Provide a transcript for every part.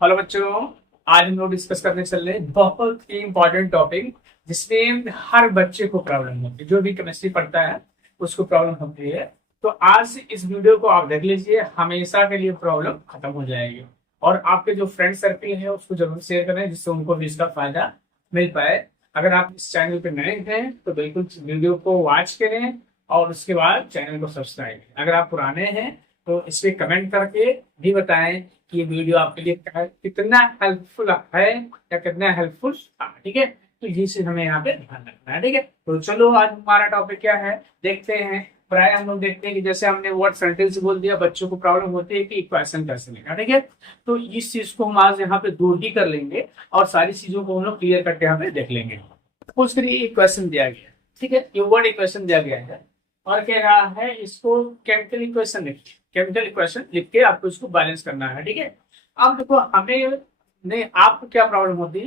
Hello बच्चों। आज हम लोग डिस्कस करने चल रहे हैं बहुत ही इंपॉर्टेंट टॉपिक जिसमें हर बच्चे को प्रॉब्लम होती है। जो भी केमिस्ट्री पढ़ता है उसको प्रॉब्लम होती है। तो आज से इस वीडियो को आप देख लीजिए, हमेशा के लिए प्रॉब्लम खत्म हो जाएगी। और आपके जो फ्रेंड सर्किल है उसको जरूर शेयर करें जिससे उनको भी इसका फायदा मिल पाए। अगर आप इस चैनल पे नए हैं तो बिल्कुल वीडियो को वॉच करें और उसके बाद चैनल को सब्सक्राइब करें। अगर आप पुराने हैं तो इस पे कमेंट करके भी बताएं कि ये वीडियो आपके लिए कितना हेल्पफुल है या कितना हेल्पफुल था। ठीक है, तो ये चीज हमें यहाँ पे ध्यान रखना है। ठीक है, तो चलो आज हमारा टॉपिक क्या है देखते हैं। प्राय हम लोग देखते हैं कि जैसे हमने वर्ड सेंटेंस बोल दिया, बच्चों को प्रॉब्लम होती है कि इक्वेशन कैसे लिखना। ठीक है, तो इस चीज को हम आज यहाँ पे दूर ही कर लेंगे और सारी चीजों को हम लोग क्लियर करके यहाँ पे देख लेंगे। सपोज करिए एक क्वेश्चन दिया गया, ठीक है, ये वर्ड इक्वेशन दिया गया है और कह रहा है इसको केमिकल इक्वेशन लिखिए। केमिकल इक्वेशन लिख के आपको इसको बैलेंस करना है। ठीक है, अब देखो हमें नहीं, आपको क्या प्रॉब्लम होती है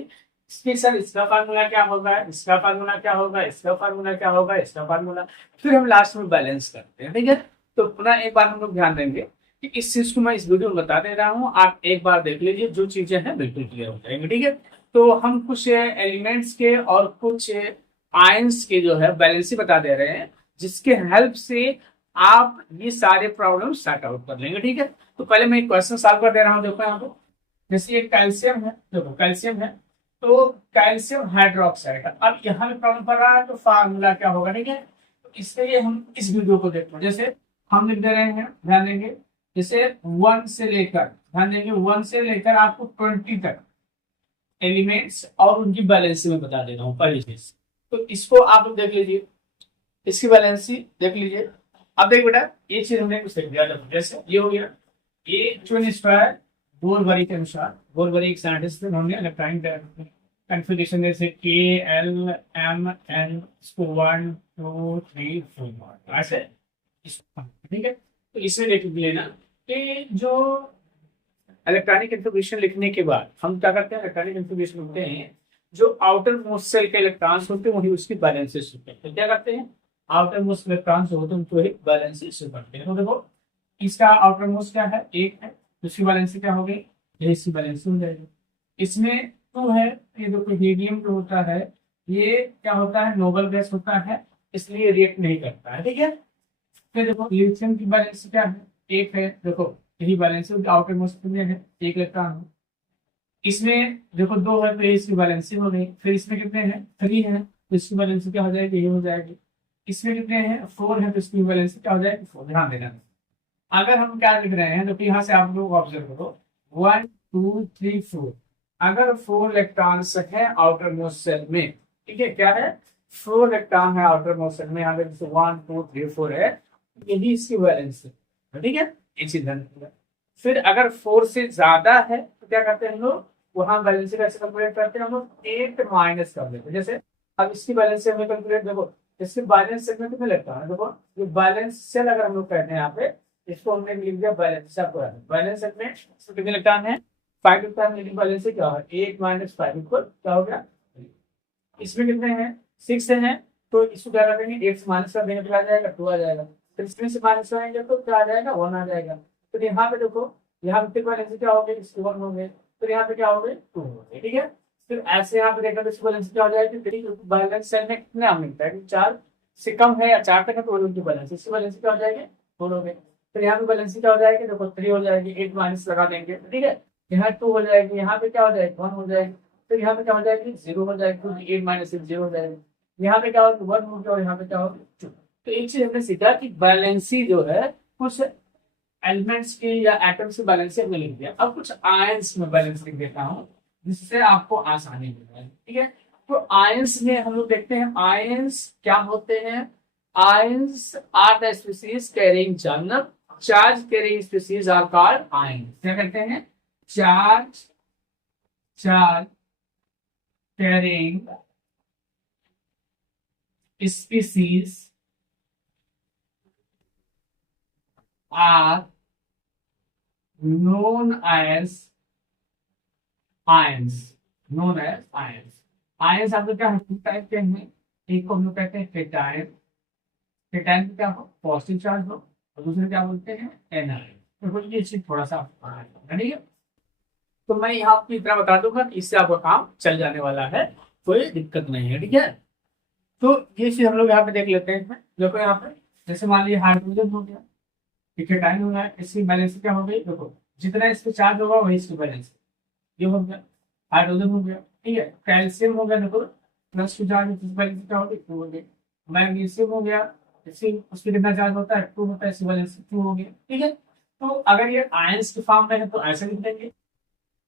इसमें, सर इसका फार्मूला क्या होगा, इसका फार्मूला क्या होगा, इसका फार्मूला क्या होगा, इसका फार्मूला, फिर हम लास्ट में बैलेंस करते हैं। ठीक है, तो पुनः एक बार हम लोग ध्यान देंगे कि इस चीज को मैं इस वीडियो में बता दे रहा हूँ, आप एक बार देख लीजिए, जो चीजें हैं बिल्कुल क्लियर हो जाएंगी। ठीक है, तो हम कुछ एलिमेंट्स के और कुछ आयंस के जो है बैलेंस ही बता दे रहे हैं जिसके हेल्प से आप ये सारे प्रॉब्लम सॉर्ट आउट कर लेंगे। ठीक है, तो पहले मैं एक क्वेश्चन सॉल्व कर दे रहा हूँ। देखो यहाँ पे जैसे ये कैल्शियम है, देखो कैल्शियम है तो कैल्शियम हाइड्रोक्साइड। अब यहाँ पे प्रॉब्लम पड़ रहा है तो फार्मूला क्या होगा। ठीक है, तो इसके लिए हम इस वीडियो को देखते हैं। जैसे हम लिख दे रहे हैं, ध्यान देंगे, जैसे 1 से लेकर, ध्यान देंगे 1 से लेकर आपको 20 तक एलिमेंट्स और उनकी बैलेंस में बता दे रहा हूँ पहली चीज। तो इसको आप लोग देख लीजिए, इसकी बैलेंसी देख लीजिए। अब देख बेटा, ये चीज हमने कुछ लिख दिया। जैसे ये हो गया, ये चुन स्क्वायर गोलबरी के अनुसार, गोलबरी एक साइंटिस्ट थे, उन्होंने इलेक्ट्रॉनिक कन्फिगरेशन जैसे के एल एम एन इसको 1 2 3 4 ऐसे। ठीक है, तो इसमें देख लेना कि जो इलेक्ट्रॉनिक इन्फॉर्मेशन लिखने के बाद हम क्या करते हैं, इलेक्ट्रॉनिक इन्फॉर्मेशन होते हैं जो आउटर मोस्ट सेल के इलेक्ट्रॉन्स होते हैं वही उसकी बैलेंसेस होते हैं। तो क्या करते हैं, आउटर मोस्ट इलेक्ट्रॉन्स होते हैं उनको एक बैलेंसेस करते हैं। तो देखो इसका आउटर मोस्ट क्या है, एक है, उसकी बैलेंस क्या हो गई, ये इसकी बैलेंस हो जाएगी। इसमें तो है, ये देखो हीलियम जो होता है ये क्या होता है, नोबल गैस होता है, इसलिए रिएक्ट नहीं करता है। ठीक है, फिर देखो लिथियम की बैलेंस क्या है, एक है, देखो यही बैलेंस है, आउटर मोस्ट में है एक इलेक्ट्रॉन। इसमें देखो दो है तो इसकी बैलेंस हो गई। फिर इसमें कितने हैं, 3 है तो इसकी बैलेंस क्या हो जाएगी, ये हो जाएगी। इसमें कितने हैं, 4 है तो इसकी बैलेंस क्या हो जाएगी, 4। ध्यान देना, अगर हम क्या लिख रहे हैं तो यहाँ से आप लोग ऑब्जर्व करो 1 2 3 4। अगर 4 इलेक्ट्रॉन्स है आउटर मोस्ट सेल में, ठीक है, क्या है 4 इलेक्ट्रॉन है आउटर मोस्ट सेल में, अगर 1 2 3 4 है, यही इसकी बैलेंस है। ठीक है, ये चीज ध्यान रखना। फिर अगर 4 से ज्यादा है तो क्या करते हैं हम लोग, वहां बैलेंस कैसे कैलकुलेट करते हैं, हम लोग 8 माइनस कर देते हैं। जैसे अब इसकी बैलेंस से हमें कैलकुलेट, देखो इसके बैलेंस सेल में कितने लगता है, देखो ये बैलेंस सेल अगर हम लोग कहते हैं यहाँ पे, इसको हमने लिख दिया बैलेंस सेल। बैलेंस सेल में इसको कितने इलेक्ट्रॉन है, 5 इलेक्ट्रॉन, लेकिन बैलेंस से क्या है 8 माइनस 5 इक्वल क्या हो गया, इसमें कितने हैं 6 हैं, तो इसको क्या करेंगे 8 से माइनस कर देंगे तो आ जाएगा 2 आ जाएगा। फिर इसमें से माइनस करेंगे तो क्या आ जाएगा 1 आ जाएगा। तो यहाँ पे देखो, यहाँ पे बैलेंस क्या हो गए, इसके 1 हो गए, फिर यहाँ पे क्या हो गए 2 हो गए। ठीक है, फिर ऐसे यहाँ पे देखा तो इसकी बैलेंस क्या हो जाएगी 3। बैलेंस सेल में कितने हम मिलता है, 4 से कम है या 4 तक है तो उनकी बैलेंस, इसकी बैलेंस क्या हो जाएगी 4 हो गए। फिर यहाँ पे बैलेंस क्या हो जाएगी, देखो 3 हो जाएगी, 8 माइनस लगा देंगे। ठीक है, यहाँ 2 हो जाएगी, यहाँ पे क्या हो जाएगी 1 हो जाएगी, फिर यहाँ पे क्या हो जाएगी 0 हो जाएगी, क्योंकि 8 माइनस 0 हो जाएगी। यहाँ पे क्या होगा 1 हो गया और यहाँ पे क्या होगा 2। तो एक चीज हमने सीखा कि बैलेंसी जो है कुछ एलिमेंट्स की या एटम्स की बैलेंस हमने लिख दिया। अब कुछ आयंस में बैलेंस लिख देता हूँ जिससे आपको आसानी हो जाए। ठीक है, तो आयंस में हम लोग देखते हैं आयंस क्या होते हैं। Ions are the species carrying charge, charge carrying species are called ions. क्या कहते हैं, charge charge carrying species are known as ions, known as ions। Ions आप लोग क्या टाइप के हैं, एक को हम लोग कहते हैं केटायन, केटायन क्या हो पॉजिटिव चार्ज हो, और दूसरे क्या बोलते हैं एनायन। तो ये चीज थोड़ा सा ठीक है। तो मैं यहाँ आपको इतना बता दूंगा कि इससे आपका काम चल जाने वाला है, कोई दिक्कत नहीं है। ठीक है, तो ये चीज हम लोग यहाँ पे देख लेते हैं। देखो यहाँ पे जैसे मान लीजिए हाइड्रोजन हो गया, ठीक है, टाइम हो गया, इसकी बैलेंस क्या हो गई, देखो जितना इस पे चार्ज होगा वही इसकी बैलेंस, ये हो गया हाइड्रोजन हो गया। ठीक है, कैल्शियम हो गया, देखो प्लस टू चार्ज, इसकी बैलेंस क्या होगी, 2 हो गई। मैग्नीशियम हो गया, इसी उसके कितना चार्ज होता है, 2 होता है, इसकी बैलेंस 2 हो गया। ठीक है, तो अगर ये आयंस के फॉर्म में है तो ऐसे लिख देंगे।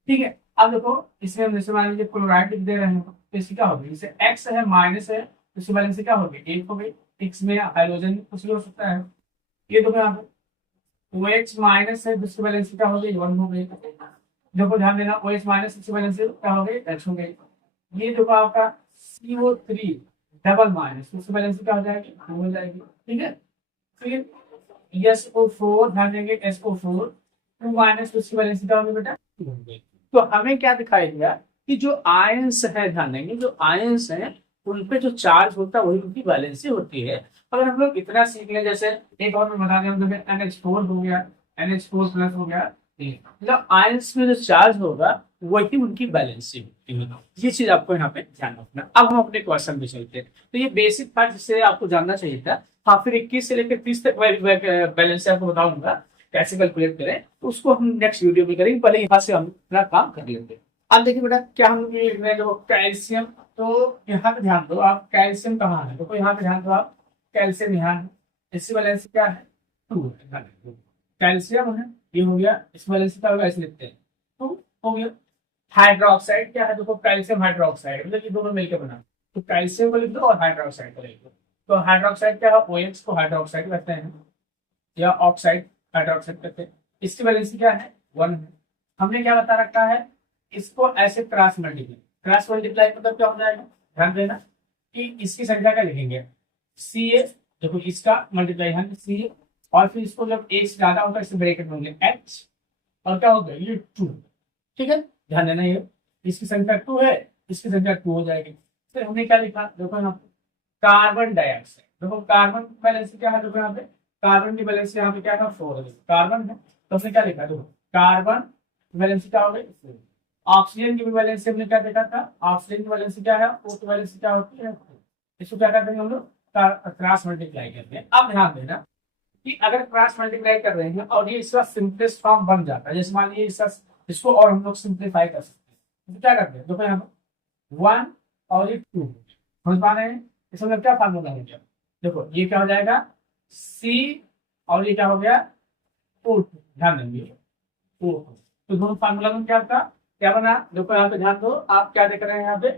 ठीक है, अब देखो इसमें हम जैसे मान लीजिए क्लोराइड लिख दे रहे हैं तो इसकी क्या होगी, जैसे एक्स है माइनस है तो इसकी बैलेंस क्या होगी, 1 हो गई। एक्स में हाइड्रोजन कुछ भी हो सकता है, ये देखो यहाँ पे ओ एच माइनस है तो इसकी बैलेंस क्या हो गई, 1 हो गई। देखो ध्यान देना, ओ एच माइनस इसकी बैलेंस क्या हो गई, एच हो गई। ये देखो आपका CO3 डबल माइनस, उसकी बैलेंस क्या हो जाएगी, 2 हो जाएगी। ठीक है, फिर SO4 ध्यान देंगे, SO4 2 माइनस, उसकी बैलेंस क्या होगी बेटा, 2 हो गई। तो हमें क्या दिखाई दिया कि जो आयंस है, ध्यान देंगे जो आयंस है उन पे जो चार्ज होता है वही उनकी वैलेंसी होती है। अगर हम लोग इतना सीख लें, जैसे एक और मैं बता दें, मतलब NH4 हो गया, NH4 प्लस हो गया, मतलब आयंस में जो चार्ज होगा वही उनकी बैलेंसी होती है। ये चीज आपको यहाँ पे ध्यान रखना। अब हम अपने क्वेश्चन पे चलते हैं। तो ये बेसिक था जिससे आपको जानना चाहिए था। हाँ, फिर 21 से लेकर 30 तक बैलेंस आपको बताऊंगा कैसे कैलकुलेट करें, तो उसको हम नेक्स्ट वीडियो में करेंगे। पहले यहाँ से हम अपना काम कर लेते हैं। अब देखिए बेटा क्या हम लोग ये लिख रहे हैं, देखो कैल्शियम, तो यहाँ पे ध्यान दो आप, कैल्शियम कहाँ है, देखो यहाँ पे ध्यान दो आप, कैल्शियम यहाँ है, इसकी वैलेंसी क्या है, 2 है। कैल्शियम है, ये हो गया, इसकी वैलेंसी क्या होगा, ऐसे लिखते हैं 2 हो गया। हाइड्रोक्साइड क्या है, देखो कैल्शियम हाइड्रोक्साइड, मतलब ये दोनों मिलकर बना, तो कैल्शियम को लिख दो और हाइड्रोक्साइड को लिख दो। तो हाइड्रोक्साइड क्या है, OH को हाइड्रोक्साइड कहते हैं या ऑक्साइड हाइड्रोक्साइड कहते हैं। इसकी वैलेंसी क्या है, 1 है। हमने क्या बता रखा है, इसको ऐसे क्रॉस मल्टीप्लाई मतलब क्या हो जाएगा, ध्यान देना कि इसकी संख्या क्या लिखेंगे, CA, देखो इसका मल्टीप्लाई है CA, और फिर इसको जब एक से ज्यादा होगा इससे ब्रैकेट में होंगे H, और क्या होगा ये 2। ठीक है, ध्यान देना, ये इसकी संख्या 2 है, इसकी संख्या 2 हो जाएगी। फिर हमने क्या लिखा, देखो यहाँ पे कार्बन डाइऑक्साइड, देखो कार्बन की बैलेंस क्या है, देखो यहाँ पे कार्बन की बैलेंस यहाँ पे क्या है, 4 है, कार्बन है, तो हमने क्या लिखा, देखो कार्बन वैलेंसी क्या हो गई 4। ऑक्सीजन की भी वैलेंसी हमने क्या देखा था, ऑक्सीजन की वैलेंसी क्या है, O की वैलेंसी क्या होती है, इसको क्या करते हैं हम लोग, क्रॉस मल्टीप्लाई करते हैं। अब ध्यान देना कि अगर क्रॉस मल्टीप्लाई कर रहे हैं और ये इसका सिंपलेस्ट फॉर्म बन जाता है, जैसे मान लीजिए इसको और हम लोग सिंप्लीफाई कर सकते हैं, तो क्या करते हैं, देखो यहाँ पे 1 और ये 2 समझ पा रहे हैं, इसका मतलब क्या फार्मूला हो गया, देखो ये क्या हो जाएगा C और ये क्या हो गया O2, ध्यान देंगे O2। तो दोनों फार्मूला में क्या बना, देखो यहाँ पे ध्यान दो, आप क्या देख रहे हैं यहाँ पे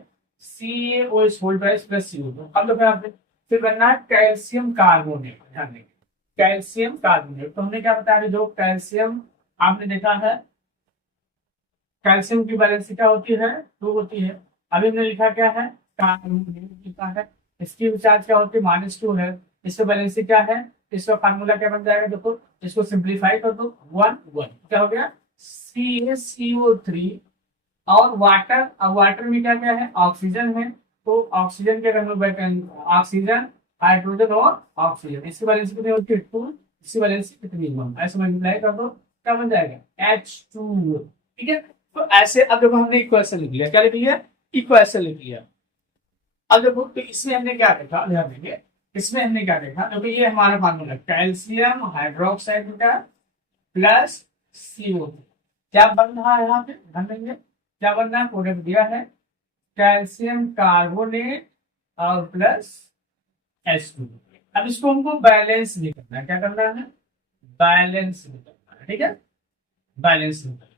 CaOH whole price plus CO2। अब देखो यहाँ पे फिर बनना है कैल्शियम कार्बोनेट, ध्यान देंगे कैल्शियम कार्बोनेट। तो हमने क्या बताया, जो कैल्शियम आपने देखा है, कैल्शियम की वैलेंसी क्या होती है, 2 होती है। अभी हमने लिखा क्या है, कार्बोनेट लिखा है, इसकी चार्ज क्या होती है, -2 है, इसकी वैलेंसी क्या है, इसका फार्मूला क्या बन जाएगा, देखो इसको सिंप्लीफाई कर दो, 1 1 क्या हो गया CaCO3 और वाटर। अब वाटर में क्या क्या है, ऑक्सीजन है, तो ऑक्सीजन के हम लोग ऑक्सीजन हाइड्रोजन और ऑक्सीजन, इसकी वैलेंसी कितनी होती है 2, इसकी वैलेंसी कितनी 1, ऐसे मल्टीप्लाई कर दो क्या बन जाएगा H2। ठीक है, तो ऐसे अब देखो हमने इक्वेशन लिख लिया, क्या लिख लिया, इक्वेशन लिख लिया। अब देखो तो इसमें हमने क्या देखा, ध्यान देंगे इसमें हमने क्या देखा, क्योंकि ये हमारा फार्मूला कैल्शियम हाइड्रोक्साइड का प्लस CO2 क्या बन रहा है, यहाँ पे ध्यान देंगे क्या बन रहा है, प्रोडक्ट दिया है कैल्शियम कार्बोनेट और प्लस H2। अब इसको हमको बैलेंस भी करना है, क्या करना है, बैलेंस भी करना है। ठीक है, बैलेंस भी करना है,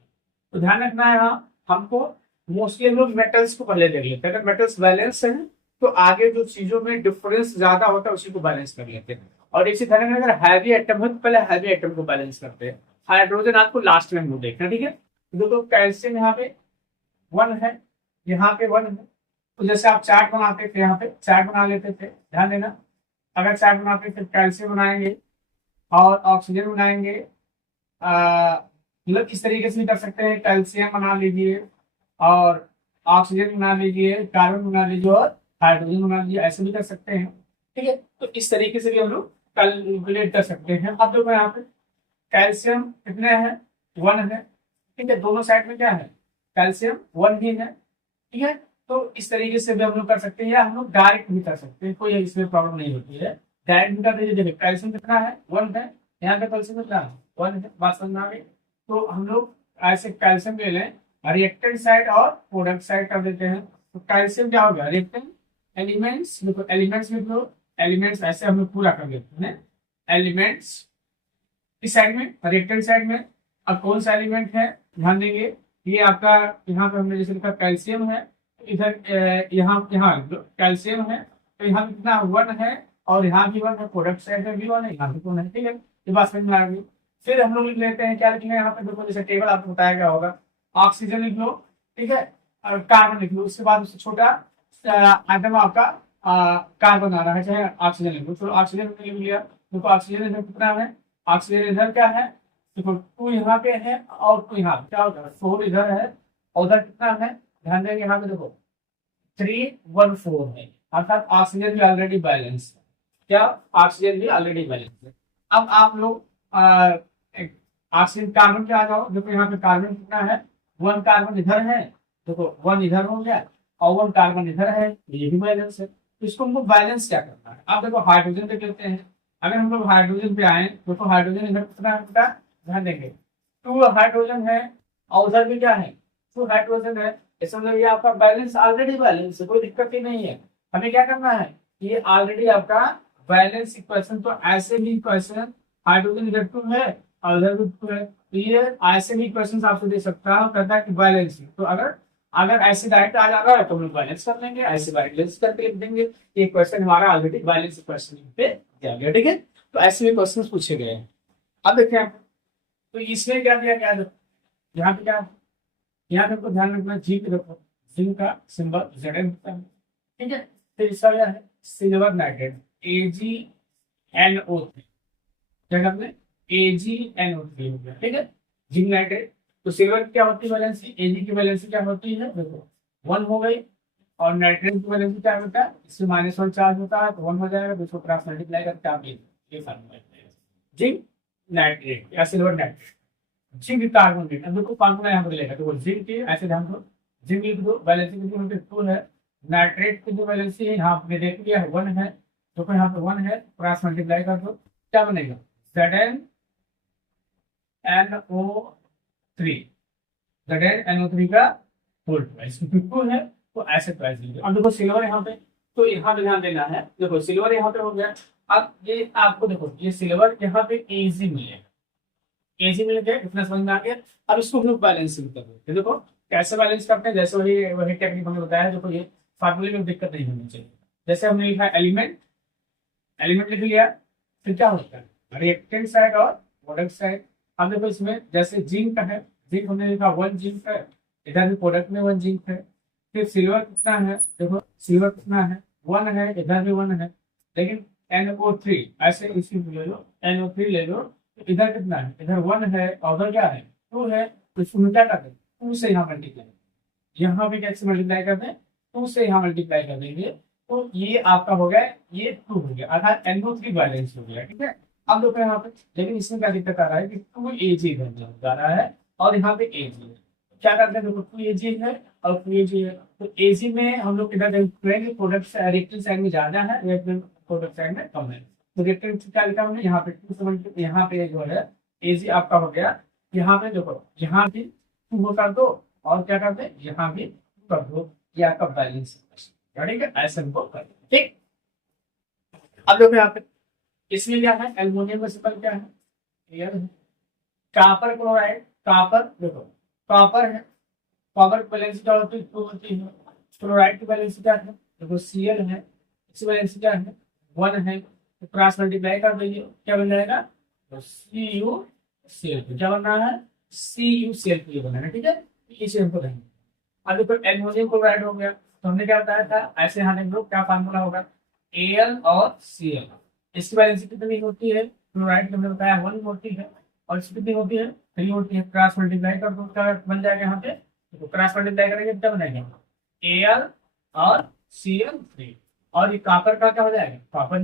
तो ध्यान रखना है यहाँ हमको। मोस्टली हम लोग मेटल्स को पहले देख लेते हैं, अगर मेटल्स बैलेंस है तो आगे जो चीजों में डिफरेंस ज्यादा होता है उसी को बैलेंस कर लेते हैं। और इसी तरह अगर हैवी एटम है तो पहले हैवी एटम को बैलेंस करते हैं, हाइड्रोजन आपको लास्ट में हम लोग देखना। ठीक है, तो कैल्शियम यहाँ पे 1 है, यहाँ पे 1 है, तो जैसे आप चार्ट बनाते थे, यहाँ पे चार्ट बना लेते थे, ध्यान देना अगर चार्ट बनाते थे कैल्शियम बनाएंगे और ऑक्सीजन बनाएंगे, मतलब इस तरीके से भी कर सकते हैं, कैल्शियम बना लीजिए और ऑक्सीजन बना लीजिए, कार्बन बना लीजिए और हाइड्रोजन बना लीजिए, ऐसे भी कर सकते हैं। ठीक है, तो इस तरीके से भी हम लोग कैलकुलेट कर सकते हैं। अब देखो यहाँ पे कैल्शियम कितने हैं, 1 है। ठीक है, दोनों साइड में क्या है कैल्शियम 1 ही है, ठीक है। तो इस तरीके से भी हम लोग कर सकते हैं, या हम लोग डायरेक्ट भी कर सकते हैं, कोई इसमें प्रॉब्लम नहीं होती है। डायरेक्ट भी कर दीजिए। देखिए कैल्शियम कितना है, 1 है, यहाँ पे कैल्शियम कितना है, 1 है, बात समझ में आ गई। तो हम लोग ऐसे कैल्शियम ले लें, रिएक्टेंट साइड और प्रोडक्ट साइड कर देते हैं। तो कैल्शियम क्या हो गया, रिएक्टेंट एलिमेंट्स, देखो एलिमेंट्स लिख लो, एलिमेंट्स ऐसे हम लोग पूरा कर देते हैं। एलिमेंट्स इस साइड में, रिएक्टेंट साइड में अब कौन सा एलिमेंट है ध्यान देंगे, ये आपका यहाँ पे हमने जैसे लिखा कैल्शियम है, इधर यहाँ यहाँ कैल्शियम है, तो यहाँ पे कितना 1 है, और यहाँ भी 1 है, प्रोडक्ट साइड में भी 1 है, यहाँ भी 1 है, ठीक है। ये बात समझ में आ गई। फिर हम लोग लिख लेते हैं, क्या लिखेंगे यहाँ पे, देखो जैसे टेबल आपको बताया गया होगा, ऑक्सीजन लिख लो, ठीक है, और कार्बन लिख लो, उसके बाद उससे छोटा आइटम आपका कार्बन आ रहा है, चाहे ऑक्सीजन लिख लो। तो ऑक्सीजन लिख लिया, देखो ऑक्सीजन इधर कितना है, ऑक्सीजन इधर क्या है, देखो 2 यहाँ पे है और 2 यहाँ पे, क्या होगा 4 इधर है, और उधर कितना है, ध्यान देंगे यहाँ पे देखो 314 है, अर्थात ऑक्सीजन भी ऑलरेडी बैलेंस है। क्या, ऑक्सीजन भी ऑलरेडी बैलेंस है। अब आप लोग ऑक्सीजन कार्बन पे आ जाओ, देखो यहाँ पे कार्बन कितना है, 1 कार्बन इधर है, देखो 1 इधर हो गया, और 1 कार्बन इधर है, ये भी बैलेंस है। तो इसको हमको बैलेंस क्या करना है, आप देखो हाइड्रोजन पे कहते हैं, अगर हम लोग हाइड्रोजन पे आए तो हाइड्रोजन इधर कितना है, बेटा ध्यान देंगे 2 हाइड्रोजन है, और उधर भी क्या है 2 हाइड्रोजन है, इसका मतलब ये आपका बैलेंस ऑलरेडी बैलेंस है, कोई दिक्कत ही नहीं है। हमें क्या करना है, ये ऑलरेडी आपका बैलेंस इक्वेशन, तो ऐसे भी इक्वेशन हाइड्रोजन इधर 2 है और उधर भी 2 है, तो ये ऐसे भी इक्वेशन आपसे दे सकता है, कहता है कि बैलेंस है। तो अगर अगर ऐसे डायरेक्ट आ जा रहा है तो हम लोग बैलेंस कर लेंगे, ऐसे बैलेंस करके लिख देंगे, ये क्वेश्चन हमारा ऑलरेडी बैलेंस इक्वेशन पे दिया गया, ठीक है। तो ऐसे भी क्वेश्चन पूछे गए हैं। अब देखिए तो इसमें क्या दिया गया, यहाँ पे क्या, यहाँ पे आपको ध्यान रखना जिंक, रखो जिंक का सिंबल Zn होता है, ठीक है। फिर इसका क्या है, सिल्वर नाइट्रेट AgNO3, क्या कहते हैं AgNO3 हो गया, ठीक है, जिंक नाइट्रेट। तो सिल्वर की क्या होती है वैलेंसी, Ag की वैलेंसी क्या होती है, देखो 1 हो गई, और नाइट्रेट की वैलेंसी क्या होता है, इससे -1 चार्ज होता है तो 1 हो जाएगा, तो इसको क्रॉस मल्टीप्लाई करके आप ये फार्मूला जिंक नाइट्रेट या सिल्वर नाइट्रेट, जिंक कार्बोनेट। अब देखो फार्मूला यहाँ पर लेगा, देखो जिंक की ऐसे ध्यान दो, जिंक लिख दो, वैलेंसी कितनी 2 है, नाइट्रेट की जो वैलेंसी है यहाँ पे देख लिया है 1 है, तो यहाँ पे 1 है, क्रॉस मल्टीप्लाई कर दो, क्या बनेगा ZnNO3, ZnNO3 का होल प्राइस 2 है, तो ऐसे प्राइस लीजिए। अब देखो सिल्वर यहाँ पे, तो यहाँ पे ध्यान देना है, देखो सिल्वर यहाँ पे हो गया। अब ये आपको देखो ये सिल्वर यहाँ पे Ag मिलेगा, Ag मिल गया, इतना समझ में आ गया। अब इसको हम लोग बैलेंस कर देते हैं, देखो कैसे बैलेंस करते हैं, जैसे वही टेक्निक हमने बताया, देखो ये फार्मूले में दिक्कत नहीं होनी चाहिए। जैसे हमने लिखा एलिमेंट, एलिमेंट लिख लिया, फिर क्या होता है रिएक्टेंट साइड और प्रोडक्ट साइड। अब देखो इसमें जैसे जिंक है, जिंक हमने लिखा 1 जिंक है, इधर भी प्रोडक्ट में 1 जिंक है। फिर सिल्वर कितना है, देखो सिल्वर कितना है 1 है, इधर भी 1 है, लेकिन NO3 ऐसे इसी ले लो, NO3 ले लो, इधर कितना है, इधर 1 है और उधर क्या है 2 है, तो इसको क्या करते हैं 2 से यहाँ मल्टीप्लाई, यहाँ पे कैसे मल्टीप्लाई करते हैं 2 से यहाँ मल्टीप्लाई कर देंगे, तो ये आपका हो गया, ये 2 हो गया, अर्थात NO3 बैलेंस हो गया, ठीक है। अब देखो यहाँ पे, लेकिन इसमें क्या दिक्कत आ रहा है कि 2 Ag इधर जा रहा है और यहाँ पे Ag है, क्या करते हैं देखो 2 Ag है और 2 Ag है, तो Ag में हम लोग किधर प्रोडक्ट रिएक्टेंट साइड में ज्यादा है, रिएक्टेंट प्रोडक्ट साइड में कम है, तो रिएक्टेंट क्या लिखा हमने यहाँ पे 2 यहाँ पे जो है Ag आपका हो गया, यहाँ पे देखो यहाँ भी 2 कर दो और क्या करते हैं यहाँ भी कर दो, ये आपका बैलेंस है, ठीक है, ऐसे हमको कर दो, ठीक। अब देखो यहाँ पे इसमें क्या है, एल्युमिनियम का सिंबल क्या है, क्लियर है। कॉपर क्लोराइड, कॉपर देखो कॉपर है, कॉपर की वैलेंसी क्या होती है 2 होती है, क्लोराइड की वैलेंसी क्या है देखो Cl है, इसकी वैलेंसी क्या है 1 है, तो क्रॉस मल्टीप्लाई कर दीजिए, क्या बन जाएगा तो CuCl, क्या बनना है CuCl बनना है, ठीक है, इसे हमको देंगे। अब देखो एल्युमिनियम क्लोराइड हो गया, तो हमने क्या बताया था, ऐसे यहाँ देख लो क्या फार्मूला होगा Al और Cl, इसकी वैलेंसी कितनी होती है, क्लोराइड की हमने बताया 1 होती है, और इसकी कितनी होती है 3 होती है, क्रॉस मल्टीप्लाई कर दो, क्या बन जाएगा यहाँ पे, तो क्रॉस मल्टीप्लाई करेंगे क्या बनेगा Al और Cl3, और ये कॉपर का क्या हो जाएगा, कॉपर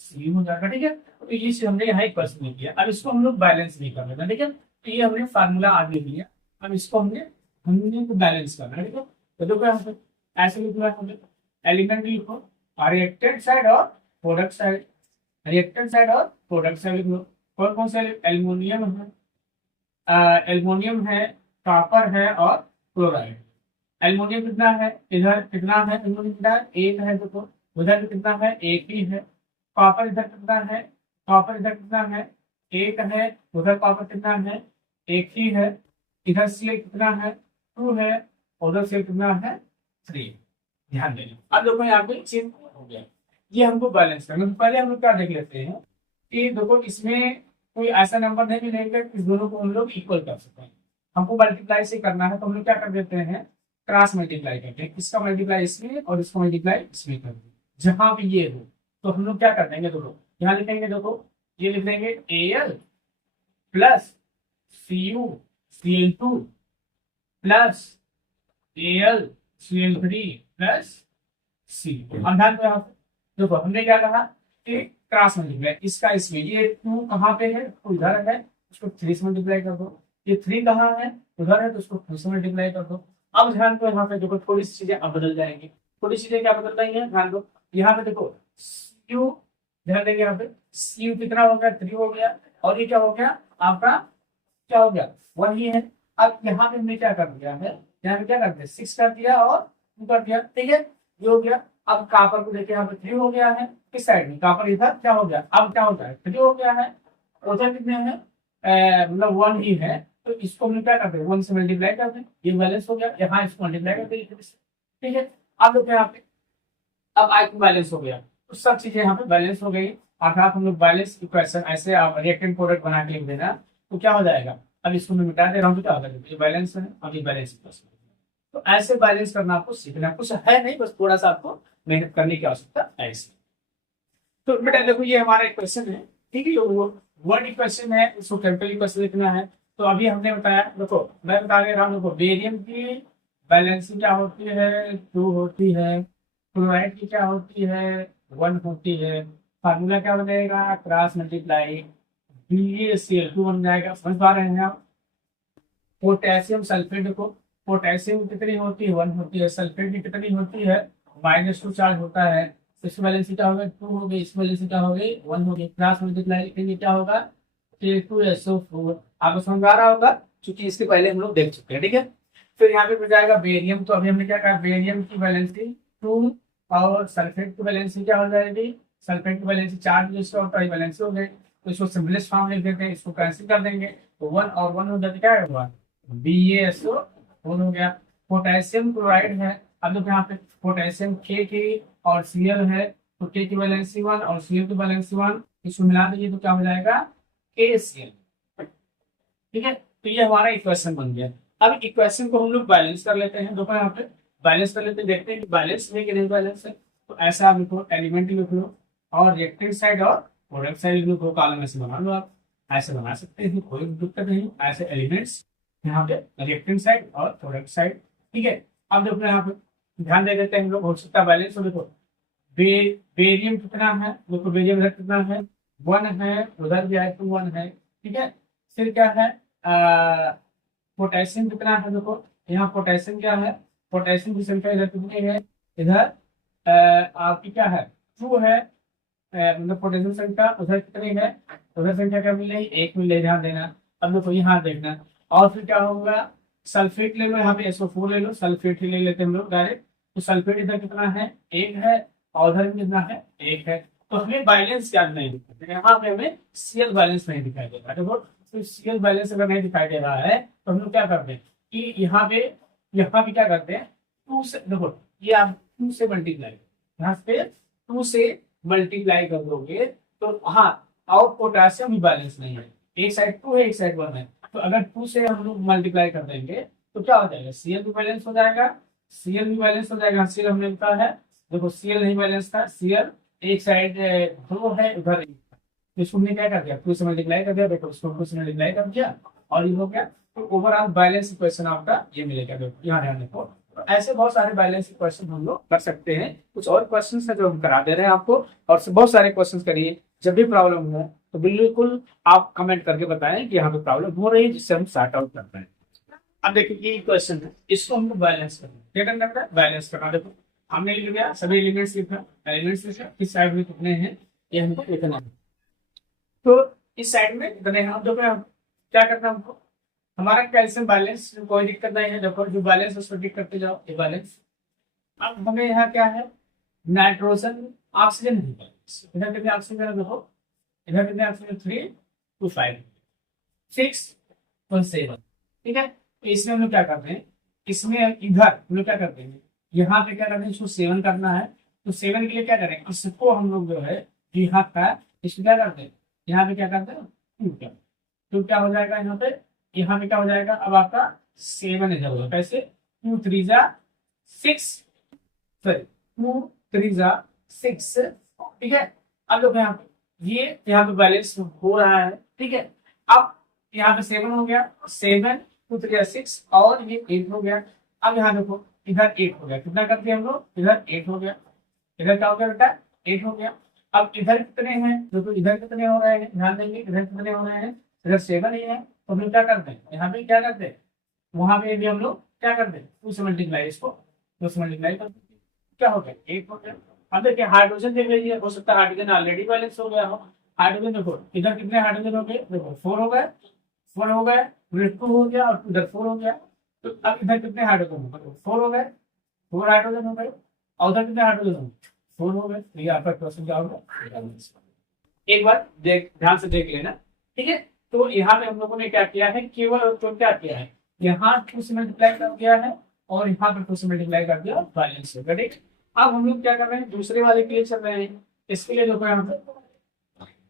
Cu हो जाएगा, ठीक है। तो ये हमने यहाँ एक क्वेश्चन लिख लिया, अब इसको हम लोग बैलेंस भी कर लेते हैं, ठीक है। तो ये हमने फार्मूला आगे लिया, अब इसको हमने हमने तो बैलेंस करना है, ठीक है। तो देखो यहाँ पे ऐसे लिखना है, एलिमेंट लिखो, रिएक्टेंट साइड और प्रोडक्ट साइड, रिएक्टेंट साइड और प्रोडक्ट साइड लिख लो। कौन कौन से एल्युमिनियम है, एल्युमिनियम है, कॉपर है और क्लोराइड। एल्युमिनियम कितना है, इधर कितना है, एल्युमिनियम कितना है, एक है, देखो उधर भी कितना है, एक ही है। कॉपर इधर कितना है, कॉपर इधर कितना है, एक है, उधर कॉपर कितना है, एक ही है। इधर से कितना है, टू है, उधर से कितना है, थ्री। ध्यान देना। अब देखो यहाँ पे चेंज हो गया, ये हमको बैलेंस करना। तो पहले हम लोग क्या देख लेते हैं कि देखो इसमें कोई ऐसा नंबर नहीं मिलेगा कि इस दोनों को हम लोग इक्वल कर सकते हैं। हमको मल्टीप्लाई से करना है, तो हम लोग क्या कर देते हैं, क्रॉस मल्टीप्लाई करते हैं। इसका मल्टीप्लाई इसमें और इसका मल्टीप्लाई इसमें कर देंगे। जहां भी ये हो तो हम लोग क्या कर देंगे, देखो यहाँ लिखेंगे, देखो ये लिख देंगे Al plus CuCl2 plus AlCl3 plus C। अब ध्यान दो, देखो हमने क्या कहा कि क्रॉस मल्टीप्लाई, इसका इसमें, ये 2 कहाँ पे है, तो इधर है, उसको 3 से मल्टीप्लाई कर दो। ये 3 कहाँ है, उधर है, तो उसको 2 से मल्टीप्लाई कर दो। अब ध्यान दो यहाँ पे, देखो थोड़ी सी चीजें अब बदल जाएंगी। थोड़ी चीजें क्या बदल रही है, ध्यान दो। यहाँ पे देखो Cu, ध्यान देंगे यहाँ पे, Cu कितना हो गया, 3 हो गया, और ये क्या हो गया आपका, क्या हो गया, 1 ही है। अब यहाँ पे हमने क्या कर दिया है, यहाँ पे क्या कर दिया, 6 कर दिया और 2 कर दिया, ठीक है, ये हो गया। अब कॉपर को लेके यहाँ पे 3 हो गया है, किस साइड में, कॉपर इधर क्या हो गया, अब क्या होता है, 3 हो गया है। उधर कितने हैं, मतलब 1 ही है, तो इसको हम क्या करते हैं, 1 से मल्टीप्लाई करते हैं, ये बैलेंस हो गया। यहाँ इसको मल्टीप्लाई करते हैं, ठीक है। अब देखो यहाँ पे, अब आई को बैलेंस हो गया, तो सब चीजें यहाँ पे बैलेंस हो गई। अर्थात हम लोग बैलेंस इक्वेशन ऐसे आप रिएक्टेंट प्रोडक्ट बना के लिख देना, तो क्या हो जाएगा। अब इसको मैं मिटा दे रहा हूँ, तो क्या होगा, ये बैलेंस है, अब ये बैलेंस इक्वेशन। तो ऐसे बैलेंस करना आपको सीखना, कुछ है नहीं, बस थोड़ा सा आपको मेहनत करने की आवश्यकता है ऐसे। तो बेटा देखो ये हमारा इक्वेशन है, ठीक है, वो वर्ड इक्वेशन है, इसको कैपिटल इक्वेशन लिखना है। तो अभी हमने बताया, देखो मैं बता दे रहा हूँ, देखो बेरियम की बैलेंसिंग क्या होती है, 2 होती है। क्लोराइड की क्या होती है, 1 होती है। फार्मूला क्या बनेगा, क्रॉस मल्टीप्लाई BaCl2 बन जाएगा। समझ पा रहे हैं आप। पोटेशियम सल्फेट को, पोटेशियम कितनी होती है, 1 होती है। सल्फेट की कितनी होती है, -2 चार्ज होता है। इस वैलेंसी क्या होगा, 2 हो गई, इस वैलेंसी क्या हो गई, 1 हो गई। क्रॉस मल्टीप्लाई लिखेंगे, क्या होगा, K2SO4। आपको समझ आ रहा होगा, क्योंकि इसके पहले हम लोग देख चुके हैं, ठीक है। फिर यहाँ पे मिल जाएगा बेरियम, तो अभी हमने क्या कहा, बेरियम की वैलेंसी 2 और सल्फेट की वैलेंसी क्या हो जाएगी, सल्फेट की वैलेंसी 4 जिसका होता है, वैलेंसी हो गई। तो इसको सिंपलेस्ट फॉर्म लिख देते हैं, इसको कैंसिल कर देंगे, तो 1 और 1 हो जाते, क्या होगा, BaSO4 हो गया। पोटेशियम क्लोराइड है, अब देखो यहाँ पे पोटेशियम K की और Cl है, तो K की वैलेंसी 1 और Cl की वैलेंसी 1, इसको मिला दीजिए तो क्या हो जाएगा, KCl। ठीक है, तो ये हमारा इक्वेशन बन गया। अब इक्वेशन को हम लोग बैलेंस कर लेते हैं, देखो यहाँ पे बैलेंस कर लेते हैं, देखते हैं कि बैलेंस है कि नहीं बैलेंस है। तो ऐसा आप लिखो, एलिमेंट लिख लो और रिएक्टेंट साइड और प्रोडक्ट साइड लिख लो, दो कॉलम ऐसे बना लो। आप ऐसे बना सकते हैं, कोई दिक्कत नहीं। ऐसे एलिमेंट्स यहाँ पे रिएक्टेंट साइड और प्रोडक्ट साइड, ठीक है। अब देखो यहाँ पे ध्यान दे देते हैं हम लोग, हो सकता है बैलेंस हो। देखो बेरियम कितना है, देखो बेरियम इधर कितना है, 1 है, उधर भी है तो 1 है, ठीक है। फिर क्या है, पोटेशियम कितना है, देखो यहाँ पोटेशियम क्या है, पोटेशियम की संख्या इधर कितनी है, इधर आपकी क्या है, 2 है, मतलब पोटेशियम संख्या उधर कितनी है, उधर संख्या क्या मिल रही, 1 मिल रही, ध्यान देना। अब देखो यहाँ देखना, और फिर क्या होगा, सल्फेट ले लो, यहाँ पे SO4 ले लो, सल्फेट ही ले लेते हैं हम लोग डायरेक्ट। तो सल्फेट इधर कितना है, 1 है, और उधर कितना है, 1 है। तो हमें बैलेंस क्या नहीं दिखा, यहाँ पे हमें Cl बैलेंस नहीं दिखाई दे रहा है। देखो तो Cl बैलेंस अगर नहीं दिखाई दे रहा है तो हम लोग क्या करते हैं कि यहाँ पे क्या करते हैं, 2 से, देखो ये आप 2 से मल्टीप्लाई, यहाँ पे 2 से मल्टीप्लाई कर दोगे तो हाँ, और पोटेशियम भी बैलेंस नहीं है, एक साइड 2 है, एक साइड 1 है। तो अगर 2 से हम लोग मल्टीप्लाई कर देंगे तो क्या हो जाएगा, Cl भी बैलेंस हो जाएगा, Cl भी बैलेंस हो जाएगा। Cl हमने लिखा है, देखो Cl नहीं बैलेंस था, Cl एक साइड 2 है, उधर इसको हमने क्या कर दिया, 2 से मल्टीप्लाई कर दिया, देखो उसको 2 से मल्टीप्लाई कर दिया और ये हो गया। तो ओवरऑल बैलेंस इक्वेशन आपका ये मिलेगा। देखो यहाँ ध्यान रखो, तो ऐसे बहुत सारे बैलेंस इक्वेशन हम लोग कर सकते हैं। कुछ और क्वेश्चन है जो हम करा दे रहे हैं आपको, और बहुत सारे क्वेश्चन करिए। जब भी प्रॉब्लम हो तो बिल्कुल आप कमेंट करके बताएं कि यहाँ पे प्रॉब्लम हो रही है, जिससे हम सॉर्ट आउट कर पाए। अब देखिए ये क्वेश्चन है, इसको हमको बैलेंस करना है। क्या करना है? बैलेंस करना। देखो हमने लिख लिया, सभी एलिमेंट्स लिखा, एलिमेंट्स लिखा, किस साइड में कितने हैं ये हमको लिखना है। तो इस साइड में कितने हैं, अब देखो क्या करना है हमको, हमारा कैल्शियम बैलेंस कोई दिक्कत नहीं है। देखो जो बैलेंस है उसको टिक करते जाओ, ये बैलेंस। अब हमें यहाँ क्या है, नाइट्रोजन ऑक्सीजन है बैलेंस। इधर कितने ऑक्सीजन है देखो, इधर कितने ऑक्सीजन, 3 2 5 6 और 7। ठीक है, तो इसमें हम लोग क्या करते हैं, इसमें इधर हम लोग क्या करते हैं, यहाँ पे क्या करते हैं, इसको 7 करना है। तो 7 के लिए क्या करें, इसको हम लोग जो है यहाँ का इसको क्या करते हैं, यहाँ पे क्या करते हैं 2 क्या, तो क्या हो जाएगा यहाँ पे क्या हो जाएगा, अब आपका 7 इधर होगा। कैसे, 2 3 जा 6, सॉरी 2 3 जा 6। ठीक है, अब देखो यहाँ पे ये यहाँ पे बैलेंस हो रहा है। ठीक है, अब यहाँ पे 7 हो गया, 7 2 3 6 और ये 8 हो गया। अब यहाँ देखो इधर 8 हो गया, कितना करते हैं हम लोग, इधर 8 हो गया, इधर क्या हो गया बेटा 8 हो गया। अब इधर कितने हैं, देखो इधर कितने हो रहे हैं, ध्यान देंगे इधर कितने हो रहे हैं, इधर 7 ही है। तो हम लोग क्या करते हैं, यहाँ पे क्या करते हैं, वहां पे भी हम लोग क्या करते हैं 2 से मल्टीप्लाई, इसको 2 से मल्टीप्लाई करते हैं, क्या हो गया 8 हो गया। अब देखिए हाइड्रोजन देख लीजिए, हो सकता है हाइड्रोजन ऑलरेडी बैलेंस हो गया हो। हाइड्रोजन देखो इधर कितने हाइड्रोजन हो गए, देखो 4 हो गए, 4 हो गए, 2 हो गया और इधर 4 हो गया। तो अब इधर कितने हाइड्रोजन हो गए, 4 हो गए, 4 हाइड्रोजन हो गए, और उधर कितने हाइड्रोजन हो गए 4 हो गए। तो ये आपका क्वेश्चन क्या होगा, एक बार देख ध्यान से देख लेना। ठीक है, तो यहाँ पे हम लोगों ने क्या किया है, केवल और केवल क्या किया है, यहाँ 2 से मल्टीप्लाई कर दिया है और यहाँ पे 2 से मल्टीप्लाई कर दिया, बैलेंस हो गया। ठीक, अब हम लोग क्या कर रहे हैं, दूसरे वाले के लिए चल रहे हैं। इसके लिए देखो यहाँ पे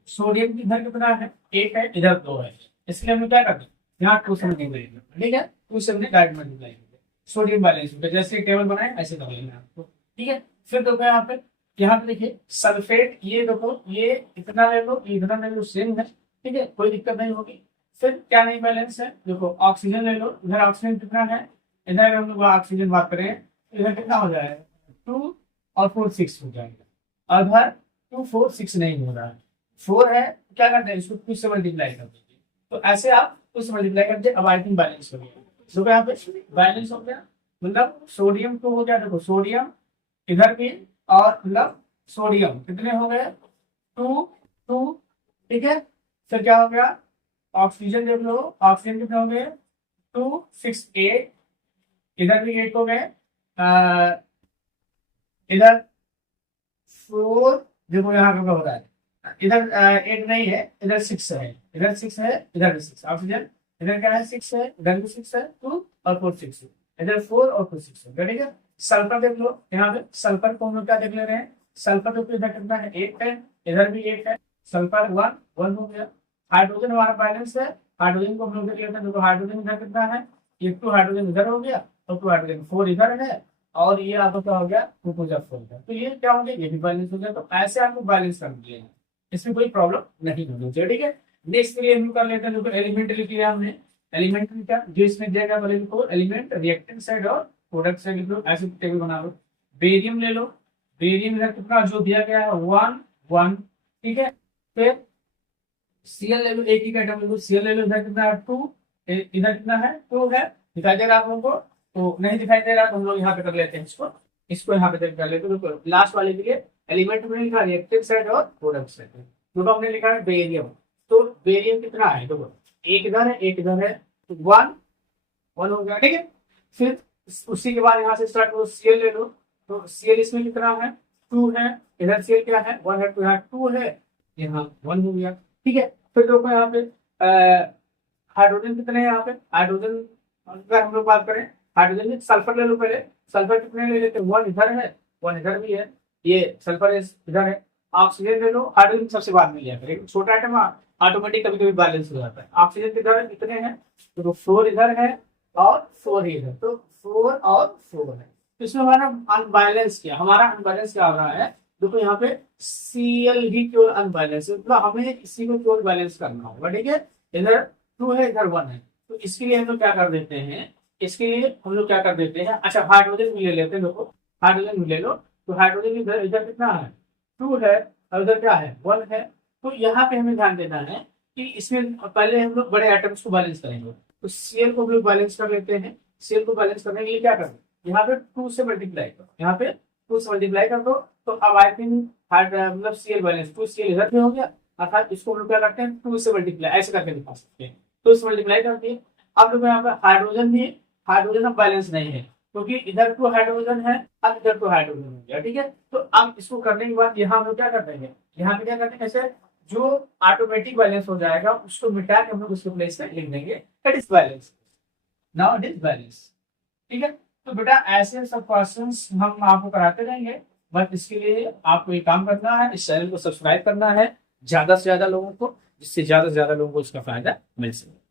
सोडियम इधर कितना है, 1 है, इधर 2 है, इसलिए हम लोग क्या करते हैं, यहाँ 2 से मल्टीप्लाई करते हैं। ठीक है, 2 से हमने डायरेक्ट मल्टीप्लाई करते हैं, सोडियम बैलेंस हो गया। जैसे टेबल बनाए ऐसे कर लेंगे आपको। ठीक है, फिर देखो यहाँ पे देखिए सल्फेट, ये देखो ये इतना ले लो, ये इतना ले लो, सेम है। ठीक है, कोई दिक्कत नहीं होगी। फिर क्या नहीं बैलेंस है, देखो ऑक्सीजन ले लो, इधर ऑक्सीजन कितना है, इधर हम लोग ऑक्सीजन बात करें, इधर कितना हो जाएगा 2 और 4 6 हो जाएगा। अगर 2 4 6 नहीं हो रहा है, 4 है, क्या करते हैं इसको 2 से मल्टीप्लाई कर दीजिए। तो ऐसे आप 2 से मल्टीप्लाई करते, अब आई थिंक बैलेंस हो गया। तो यहाँ पे बैलेंस हो गया, मतलब सोडियम 2 हो गया, देखो सोडियम इधर भी, और मतलब सोडियम कितने हो गए 2 2। ठीक है, फिर क्या हो गया, ऑक्सीजन देख लो, ऑक्सीजन कितने हो गए 2 6 8, इधर भी 8 हो गए, इधर 4, देखो यहाँ पे क्या हो रहा है, इधर 8 नहीं है, इधर 6 है, इधर 6 है, इधर भी 6 ऑक्सीजन, इधर क्या है 6 है, इधर भी 6 है, 2 और 4 6 है, इधर 4 और 4 6 है। ठीक है, सल्फर देख लो, यहाँ पे सल्फर को हम लोग क्या देख ले रहे हैं, सल्फर तो इधर कितना है 8 है, इधर भी 8 है, सल्फर 1 1 हो गया। हाइड्रोजन हमारा बैलेंस है, हाइड्रोजन को हम लोग देख लेते हैं, देखो हाइड्रोजन इधर कितना है, ये 2 हाइड्रोजन इधर हो गया और 2 हाइड्रोजन 4 इधर है, और ये आपका क्या हो गया 2 2 जा 4 गया। तो ये क्या हो गया, ये भी बैलेंस हो गया। तो ऐसे आपको बैलेंस कर दिए, इसमें कोई प्रॉब्लम नहीं होनी चाहिए। ठीक है, नेक्स्ट के लिए हम कर लेते हैं, जो एलिमेंट लिख लिया हमने, एलिमेंट क्या जो इसमें देगा बोले को एलिमेंट रिएक्टेंट साइड और प्रोडक्ट साइड लिख लो, ऐसे टेबल बना लो। बेरियम ले लो, बेरियम इधर कितना जो दिया गया है 1 1। ठीक है, फिर सीएल ले लो, एक ही आइटम ले लो, सीएल ले लो, इधर कितना है 2, इधर कितना है 2 है, दिखाई दे रहा है आप लोगों को, तो नहीं दिखाई दे रहा तो हम लोग यहाँ पे कर लेते हैं इसको, इसको यहाँ पे कर लेते हैं। तो लास्ट वाले के लिए एलिमेंट में लिखा रिएक्टिव साइड और प्रोडक्ट साइड, दोनों हमने लिखा है बेरियम। तो बेरियम कितना है, देखो एक इधर है एक इधर है, तो 1 1 हो गया। ठीक है, फिर उसी के बाद यहाँ से स्टार्ट करो, सीएल ले लो, तो सीएल इसमें कितना है 2 है, इधर सीएल क्या है 1 है, तो यहाँ 2 है, यहाँ 1 हो गया। ठीक है, फिर देखो यहाँ पे हाइड्रोजन कितने हैं, यहाँ पे हाइड्रोजन अगर हम लोग बात करें, हाइड्रोजन सल्फर ले लो पहले, सल्फर कितने ले लेते हैं 1 इधर है 1 इधर भी है, ये सल्फर इधर है। ऑक्सीजन ले लो, हाइड्रोजन सबसे बाद में लिया करें, छोटा आइटम ऑटोमेटिक कभी कभी बैलेंस हो जाता है। ऑक्सीजन किधर कितने हैं, तो 4 इधर है और 4 ही इधर, तो 4 और 4 है। तो इसमें हमारा अनबैलेंस क्या, हमारा अनबैलेंस क्या हो रहा है, देखो यहाँ पे सीएल ही केवल अनबैलेंस है, मतलब हमें इसी को केवल बैलेंस करना होगा। ठीक है, इधर 2 है इधर 1 है, तो इसके लिए हम लोग क्या कर देते हैं, इसके लिए हम लोग क्या कर देते हैं, अच्छा हाइड्रोजन भी ले लेते हैं, देखो हाइड्रोजन भी ले लो, तो हाइड्रोजन इधर इधर कितना है 2 है और इधर क्या है 1 है। तो यहाँ पे हमें ध्यान देना है कि इसमें पहले हम लोग बड़े एटम्स को बैलेंस करेंगे, तो सीएल को हम लोग बैलेंस कर लेते हैं। सीएल को बैलेंस करने के लिए क्या करना है, यहाँ पे 2 से मल्टीप्लाई करो, यहाँ पे 2 से मल्टीप्लाई कर दो। तो अब आई थिंक मतलब सीएल बैलेंस 2 सीएल इधर में हो गया, अर्थात इसको हम लोग क्या करते हैं 2 से मल्टीप्लाई ऐसे करके दिखा सकते हैं। 2 से मल्टीप्लाई करते हैं। अब देखो यहाँ पे हाइड्रोजन भी, हाइड्रोजन अब बैलेंस नहीं है क्योंकि इधर 2 हाइड्रोजन है, अब इधर 2 हाइड्रोजन हो गया, ठीक है। तो अब इसको करने के बाद यहाँ हम लोग क्या करते हैं, यहाँ पे क्या करते हैं, ऐसे जो ऑटोमेटिक बैलेंस हो जाएगा उसको मिटा के हम लोग उसके प्लेस में लिख देंगे that is balance, now it is balance, ठीक है। तो बेटा ऐसे सब क्वेश्चंस हम आपको कराते रहेंगे, बट इसके लिए आपको एक काम करना है, इस चैनल को सब्सक्राइब करना है ज्यादा से ज्यादा लोगों को, जिससे ज्यादा से ज्यादा लोगों को इसका फायदा मिल सके।